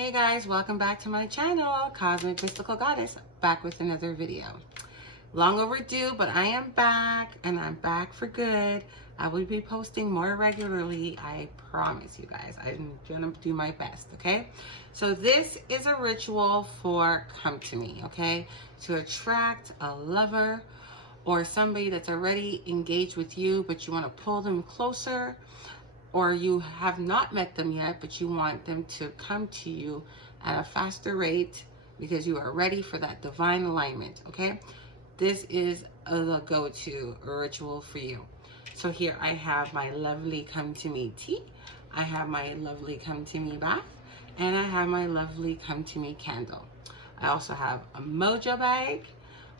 Hey guys, welcome back to my channel, Cosmic Mystical Goddess, back with another video. Long overdue, but I am back, and I'm back for good. I will be posting more regularly, I promise you guys. I'm gonna do my best, okay? So this is a ritual for come to me, okay? To attract a lover or somebody that's already engaged with you, but you wanna pull them closer, or you have not met them yet, but you want them to come to you at a faster rate because you are ready for that divine alignment, okay? This is a go-to ritual for you. So here I have my lovely come to me tea, I have my lovely come to me bath, and I have my lovely come to me candle. I also have a mojo bag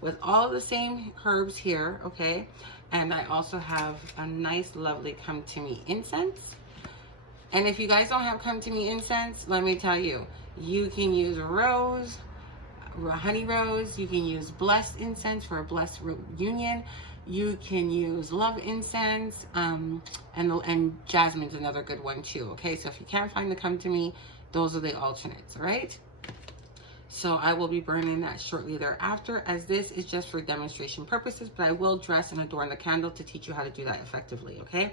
with all the same herbs here, okay? And I also have a nice, lovely come to me incense. And if you guys don't have come to me incense, let me tell you, you can use rose, honey rose, you can use blessed incense for a blessed union, you can use love incense, and jasmine's another good one too, okay? So if you can't find the come to me, those are the alternates, all right? So I will be burning that shortly thereafter, as this is just for demonstration purposes, but I will dress and adorn the candle to teach you how to do that effectively, okay?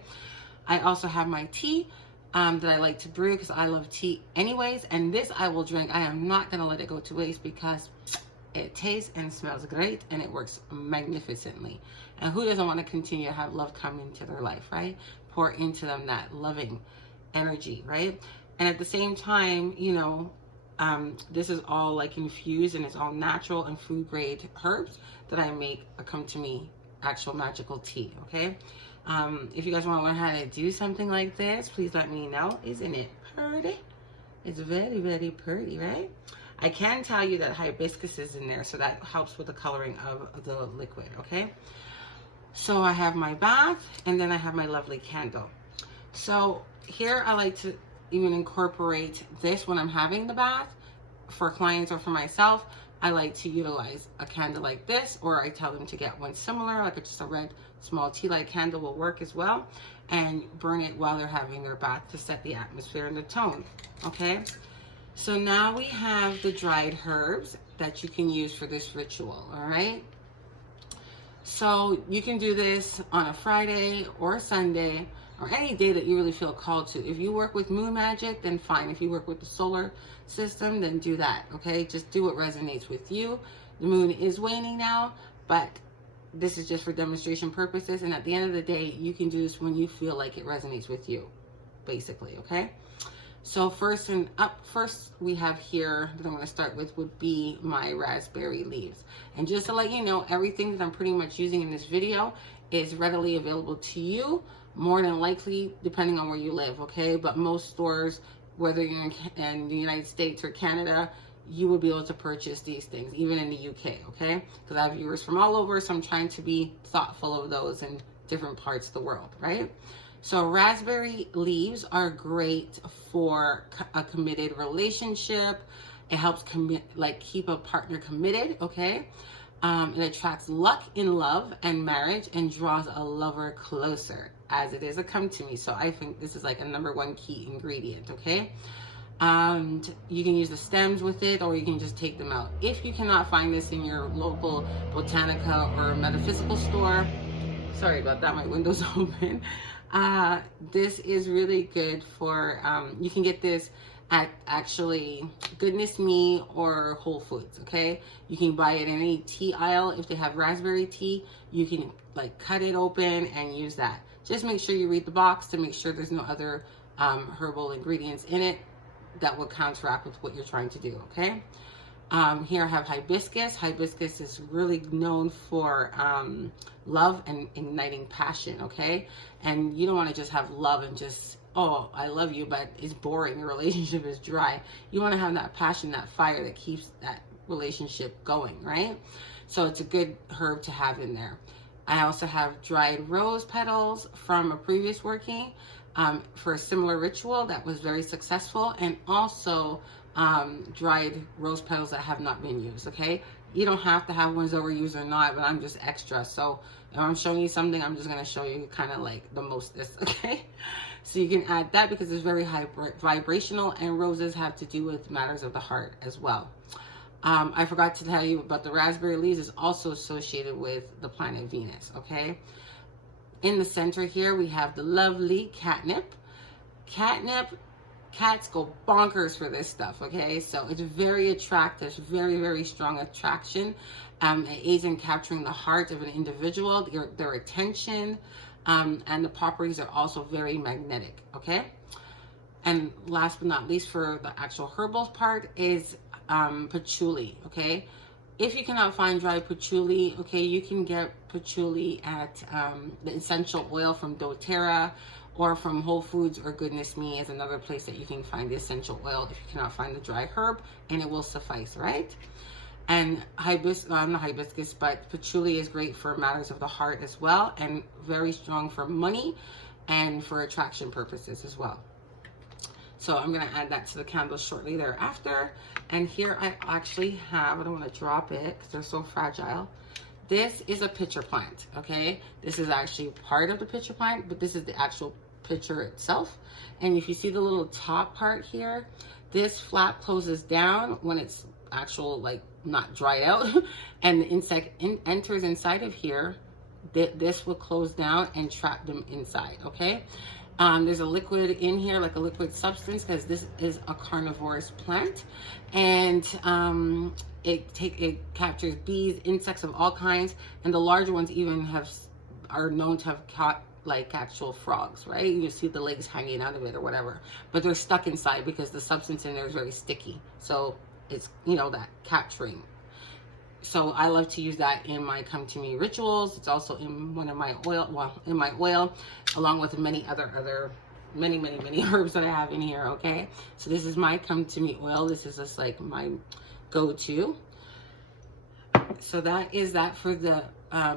I also have my tea that I like to brew because I love tea anyways, and this I will drink. I am not going to let it go to waste because it tastes and smells great and it works magnificently. And who doesn't want to continue to have love come into their life, right? Pour into them that loving energy, right? And at the same time, you know, this is all like infused and it's all natural and food grade herbs that I make a come to me actual magical tea, okay? If you guys want to learn how to do something like this, please let me know. Isn't it pretty? It's very, very pretty, right? I can tell you that hibiscus is in there, so that helps with the coloring of the liquid, okay? So I have my bath, and then I have my lovely candle. So here I like to even incorporate this when I'm having the bath. For clients or for myself, I like to utilize a candle like this, or I tell them to get one similar, like just a red small tea light candle will work as well, and burn it while they're having their bath to set the atmosphere and the tone, okay? So now we have the dried herbs that you can use for this ritual, all right? So you can do this on a Friday or a Sunday, or any day that you really feel called to. If you work with moon magic, then fine. If you work with the solar system, then do that, okay? Just do what resonates with you. The moon is waning now, but this is just for demonstration purposes, and at the end of the day, you can do this when you feel like it resonates with you, basically, okay? So first we have here that I'm going to start with would be my raspberry leaves. And just to let you know, everything that I'm pretty much using in this video is readily available to you, more than likely, depending on where you live, okay? But most stores, whether you're in the United States or Canada, you will be able to purchase these things, even in the UK, okay? Because I have viewers from all over, so I'm trying to be thoughtful of those in different parts of the world, right? So raspberry leaves are great for a committed relationship. It helps keep a partner committed, okay? It attracts luck in love and marriage and draws a lover closer, as it is a come to me. So I think this is like a #1 key ingredient, okay? And you can use the stems with it, or you can just take them out. If you cannot find this in your local botanica or metaphysical store, sorry about that, my window's open. This is really good for, you can get this at actually Goodness Me or Whole Foods, okay? You can buy it in any tea aisle. If they have raspberry tea, you can like cut it open and use that. Just make sure you read the box to make sure there's no other herbal ingredients in it that will counteract with what you're trying to do, okay? Here I have hibiscus. Hibiscus is really known for love and igniting passion, okay? And you don't want to just have love and just, oh, I love you, but it's boring, your relationship is dry. You want to have that passion, that fire that keeps that relationship going, right? So it's a good herb to have in there. I also have dried rose petals from a previous working for a similar ritual that was very successful, and also dried rose petals that have not been used, okay? You don't have to have ones that were used or not, but I'm just extra. So if I'm showing you something, I'm just going to show you kind of like the mostest, okay? So you can add that because it's very high vibrational, and roses have to do with matters of the heart as well. I forgot to tell you about the raspberry leaves is also associated with the planet Venus, okay? In the center here, we have the lovely catnip. Catnip, cats go bonkers for this stuff, okay? So it's very attractive, very, very strong attraction. It aids in capturing the heart of an individual, their attention, and the properties are also very magnetic, okay? And last but not least, for the actual herbal part is patchouli, okay? If you cannot find dry patchouli, okay, you can get patchouli at the essential oil from doTERRA, or from Whole Foods, or Goodness Me is another place that you can find the essential oil if you cannot find the dry herb, and it will suffice, right? And not hibiscus, but patchouli is great for matters of the heart as well, and very strong for money and for attraction purposes as well. So I'm going to add that to the candle shortly thereafter. And here I actually have, I don't want to drop it because they're so fragile. This is a pitcher plant, okay? This is actually part of the pitcher plant, but this is the actual pitcher itself. And if you see the little top part here, this flap closes down when it's actual, like, not dried out, and the insect enters inside of here. This will close down and trap them inside, okay? There's a liquid in here, like a liquid substance, because this is a carnivorous plant, and it captures bees, insects of all kinds, and the larger ones even are known to have caught like actual frogs, right? You see the legs hanging out of it or whatever, but they're stuck inside because the substance in there is very sticky. So it's, you know, that capturing. So I love to use that in my Come To Me rituals. It's also in one of my oil, well, in my oil, along with many other many herbs that I have in here, okay? So this is my Come To Me oil. This is just like my go-to. So that is that for the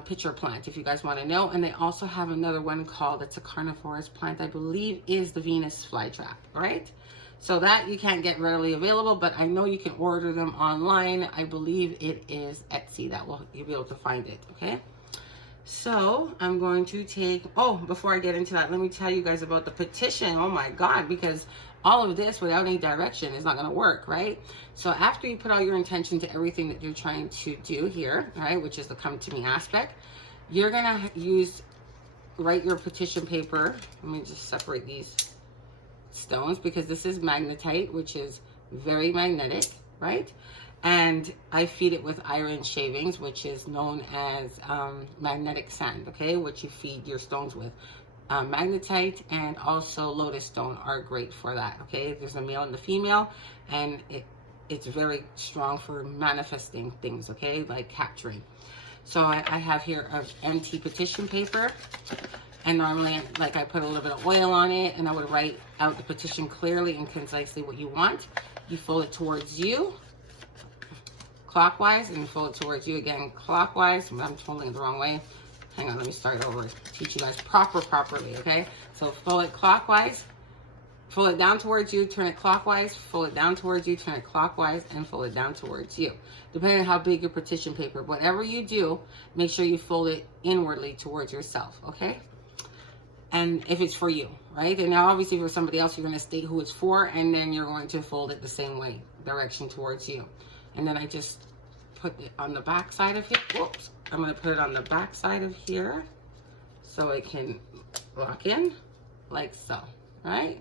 pitcher plant, if you guys want to know. And they also have another one called, it's a carnivorous plant, I believe is the Venus flytrap, right? So that you can't get readily available, but I know you can order them online. I believe it is Etsy that you'll be able to find it, okay? So I'm going to take, oh, before I get into that, let me tell you guys about the petition. Oh my God, because all of this without any direction is not going to work, right? So after you put all your intention to everything that you're trying to do here, right, which is the Come To Me aspect, you're going to write your petition paper. Let me just separate these stones, because this is magnetite, which is very magnetic, right? And I feed it with iron shavings, which is known as magnetic sand, okay, which you feed your stones with. Magnetite and also lotus stone are great for that, okay? There's a male and the female, and it's very strong for manifesting things, okay, like capturing. So I have here an empty petition paper, and normally, like, I put a little bit of oil on it, and I would write out the petition clearly and concisely what you want. You fold it towards you clockwise, and fold it towards you again clockwise. I'm folding it the wrong way. Hang on, let me start over. Teach you guys properly, okay? So fold it clockwise, fold it down towards you, turn it clockwise, fold it down towards you, turn it clockwise, and fold it down towards you. Depending on how big your petition paper, whatever you do, make sure you fold it inwardly towards yourself, okay? And if it's for you, right? And now obviously for somebody else, you're going to state who it's for, and then you're going to fold it the same way, direction towards you. And then I just put it on the back side of here. Whoops. I'm going to put it on the back side of here so it can lock in like so, right?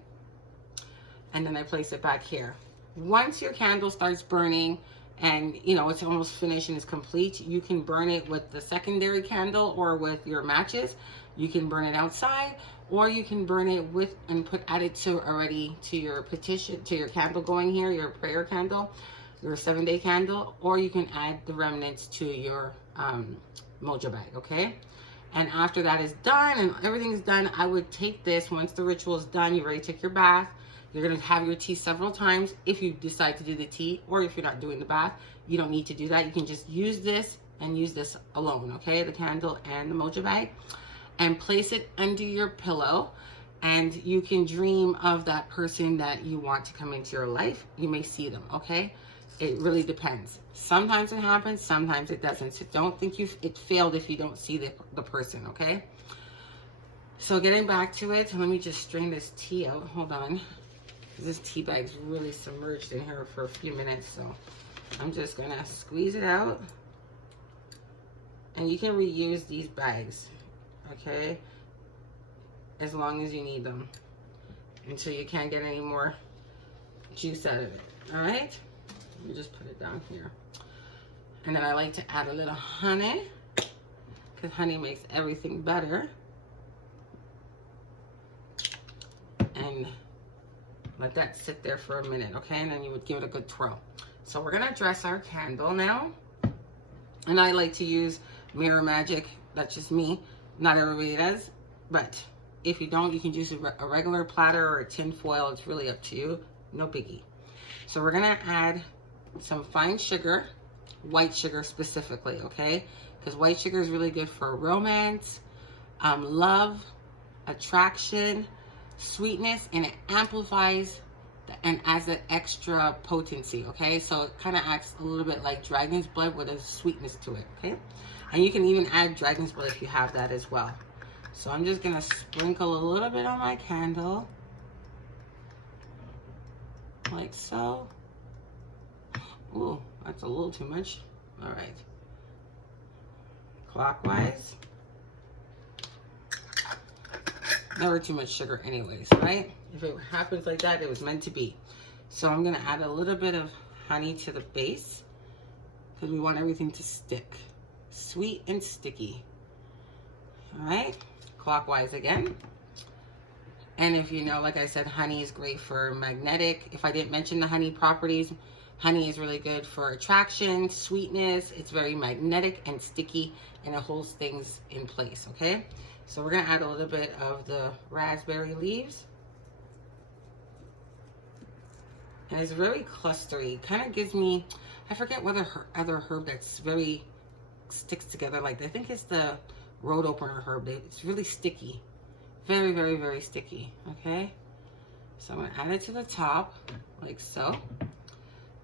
And then I place it back here. Once your candle starts burning and, you know, it's almost finished and it's complete, you can burn it with the secondary candle or with your matches. You can burn it outside, or you can burn it with and add it to your petition, to your candle going here, your prayer candle, your 7-day candle, or you can add the remnants to your mojo bag, okay? And after that is done and everything is done, I would take this, once the ritual is done, you've already took your bath, you're gonna have your tea several times. If you decide to do the tea, or if you're not doing the bath, you don't need to do that. You can just use this and use this alone, okay? The candle and the mojo bag, and place it under your pillow. and you can dream of that person that you want to come into your life. You may see them, okay? It really depends. Sometimes it happens, sometimes it doesn't. So don't think it failed if you don't see the person, okay? So getting back to it, let me just strain this tea out. Hold on. This tea bag's really submerged in here for a few minutes, so I'm just gonna squeeze it out. And you can reuse these bags, okay? As long as you need them, until you can't get any more juice out of it, all right? Let me just put it down here. And then I like to add a little honey, because honey makes everything better. And let that sit there for a minute, okay? And then you would give it a good twirl. So we're gonna dress our candle now. And I like to use Mirror Magic. That's just me. Not everybody does, but if you don't, you can use a regular platter or a tin foil. It's really up to you. No biggie. So we're gonna add some fine sugar, white sugar specifically, okay? Because white sugar is really good for romance, love, attraction, sweetness, and it amplifies and adds an extra potency, okay? So it kind of acts a little bit like dragon's blood with a sweetness to it, okay? And you can even add dragon's blood if you have that as well. So I'm just gonna sprinkle a little bit on my candle, like so. Ooh, that's a little too much. All right. Clockwise. Never too much sugar anyways, right? If it happens like that, it was meant to be. So I'm gonna add a little bit of honey to the base because we want everything to stick. Sweet and sticky. All right, clockwise again. And if you know, like I said, honey is great for magnetic. If I didn't mention the honey properties, honey is really good for attraction, sweetness. It's very magnetic and sticky, and it holds things in place, okay? So we're gonna add a little bit of the raspberry leaves. And it's very clustery. Kind of gives me, I forget what other herb that's very sticks together like that. I think it's the road opener herb. It's really sticky. Very, very, very sticky, okay? So I'm gonna add it to the top, like so.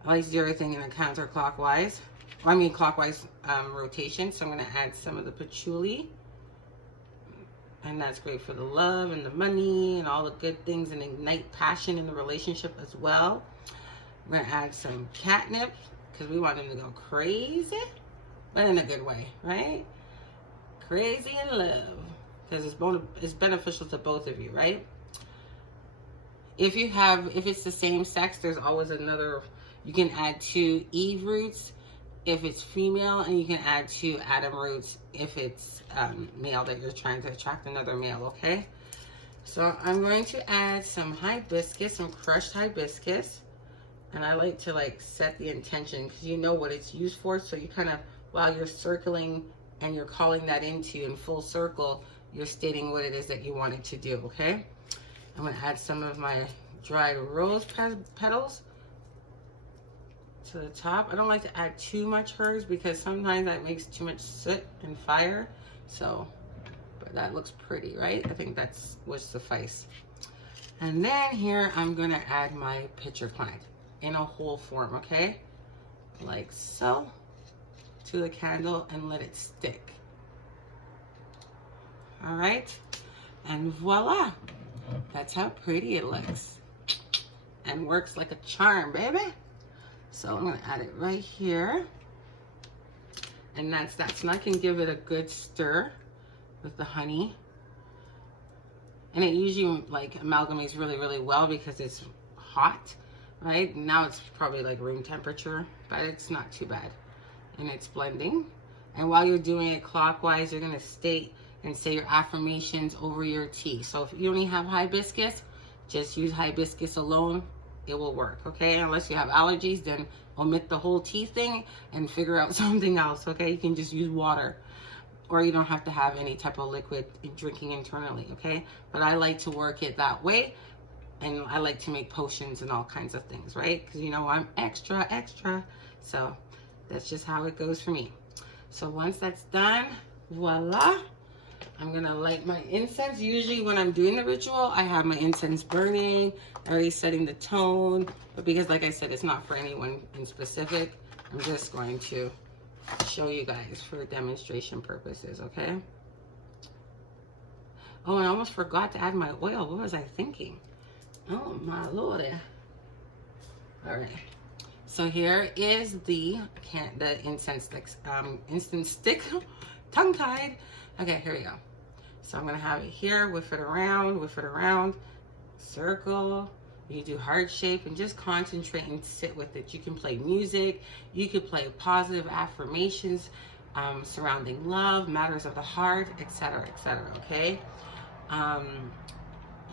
I like to do everything in a counterclockwise, clockwise rotation. So I'm gonna add some of the patchouli. And that's great for the love and the money and all the good things and ignite passion in the relationship as well. We're gonna add some catnip because we want them to go crazy, but in a good way, right? Crazy in love, because it's beneficial to both of you, right? If it's the same sex, there's always another, you can add 2 Eve roots if it's female, and you can add 2 Adam roots if it's male that you're trying to attract another male, okay? So I'm going to add some hibiscus, some crushed hibiscus. And I like to set the intention because you know what it's used for. So you kind of, while you're circling and you're calling that into in full circle, you're stating what it is that you want it to do, okay? I'm gonna add some of my dried rose petals to the top. I don't like to add too much herbs because sometimes that makes too much soot and fire. So, but that looks pretty, right? I think that's would suffice. And then here I'm gonna add my pitcher plant in a whole form, okay? Like so, to the candle and let it stick. All right, and voila, that's how pretty it looks and works like a charm, baby. So I'm gonna add it right here, and that's that. So now I can give it a good stir with the honey, and it usually amalgamates really, really well because it's hot. Right now it's probably room temperature, but it's not too bad, and it's blending. And while you're doing it clockwise, you're gonna state and say your affirmations over your tea. So if you only have hibiscus, just use hibiscus alone. It will work, okay? Unless you have allergies, then omit the whole tea thing and figure out something else, okay? You can just use water, or you don't have to have any type of liquid drinking internally, okay? But I like to work it that way. And I like to make potions and all kinds of things, right? Because you know I'm extra, extra. So that's just how it goes for me. So once that's done, voila. I'm gonna light my incense. Usually when I'm doing the ritual, I have my incense burning, already setting the tone. But because, like I said, it's not for anyone in specific, I'm just going to show you guys for demonstration purposes, okay? Oh, and I almost forgot to add my oil. What was I thinking? Oh my Lord. All right. So here is the incense sticks, instant stick, tongue-tied. Okay, here we go. So I'm gonna have it here, whiff it around, circle. You do heart shape and just concentrate and sit with it. You can play music, you could play positive affirmations surrounding love, matters of the heart, etc., okay?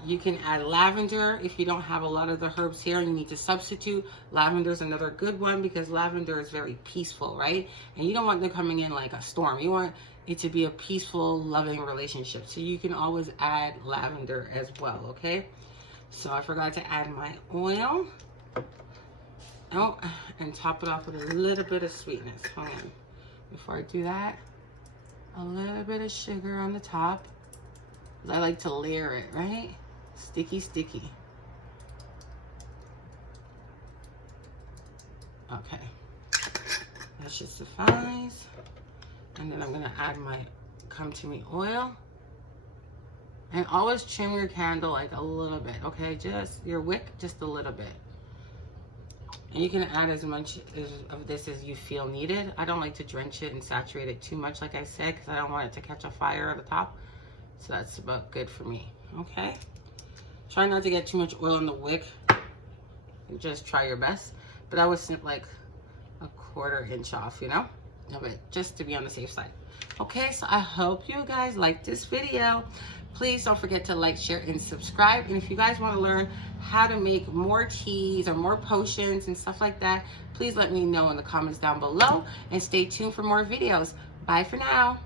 You can add lavender if you don't have a lot of the herbs here and you need to substitute. Lavender is another good one because lavender is very peaceful, right? And you don't want them coming in like a storm. You want it to be a peaceful, loving relationship. So you can always add lavender as well, okay? So I forgot to add my oil. Oh, and top it off with a little bit of sweetness. Hold on. Before I do that, a little bit of sugar on the top. I like to layer it, right? Sticky, sticky. Okay. That should suffice. And then I'm gonna add my Come To Me oil. And always trim your candle like a little bit, okay? Just your wick, just a little bit. And you can add as much of this as you feel needed. I don't like to drench it and saturate it too much, like I said, because I don't want it to catch a fire at the top. So that's about good for me, okay? Try not to get too much oil in the wick. And just try your best. But I would snip like a 1/4 inch off, you know? Of it, just to be on the safe side. Okay, so I hope you guys like this video. Please don't forget to like, share, and subscribe. And if you guys want to learn how to make more teas or more potions and stuff like that, please let me know in the comments down below. And stay tuned for more videos. Bye for now.